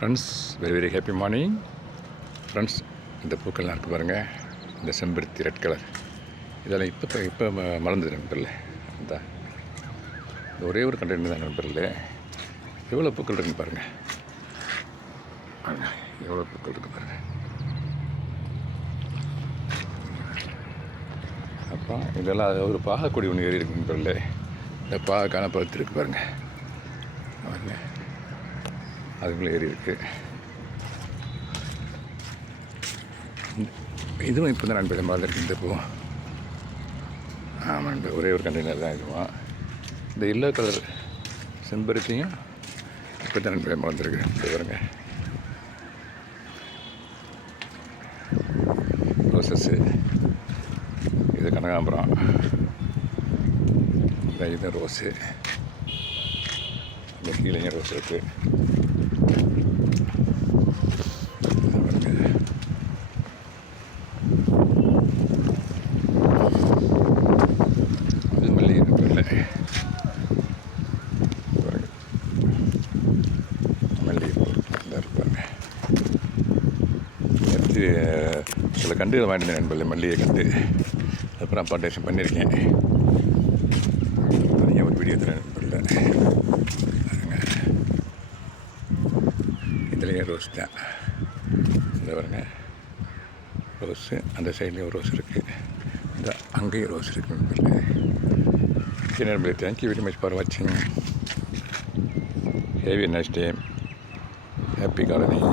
Friends, very very happy morning friends. இந்த பூக்கள்லாம் இருக்குது பாருங்கள். இந்த செம்பருத்தி ரெட் கலர் இதெல்லாம் இப்போ மலர்ந்தது நண்பரில். இந்த ஒரே ஒரு கண்டெய்னர் தான் நண்பரில். எவ்வளோ பூக்கள் இருக்குன்னு பாருங்கள். எவ்வளோ பூக்கள் இருக்குது பாருங்கள். அப்புறம் இதெல்லாம் ஒரு பாகக்கொடி ஒன்று ஏறி இருக்கு நண்பரில். இந்த பாகக்கான பழுத்து இருக்குது பாருங்கள். அதுக்குள்ளே ஏறி இருக்குது. இதுவும் இப்போ தான் நண்பர் மலர்ந்துருக்கு. இந்த பூ ஆமாம் நண்பர், ஒரே ஒரு கண்டெய்னர் தான் இதுவும். இந்த எல்லோ கலர் செம்பருத்தியும் இப்போ தான் நண்பர் மலர்ந்துருக்கு. இது பாருங்க, ரோசஸ்ஸு, இது கனகாம்பரம், இது ரோஸு, இந்த கீழே ரோஸ் இருக்குது. அது மல்லிகை இல்லை, மல்லிகைப்பூ தான் இருப்பாங்க. எடுத்து சில கண்டுகளை வாங்கிட்டு நண்பர்கள், மல்லிகை கண்டு. அப்புறம் பிளான்டேஷன் பண்ணியிருக்கேன். தனியாக ஒரு வீடியோ தரேன் நண்பர்கள். இதுலேயே ரோஸ் தான். இந்த பாருங்க ரோஸு, அந்த சைட்லேயும் ரோஸ் இருக்குது, இந்த அங்கேயும் ரோஸ் இருக்குது நண்பர்களே. சரி நண்பர்களே, தேங்க்யூ வெரி மச் ஃபார் வாட்சிங். Have a nice day. Happy gardening.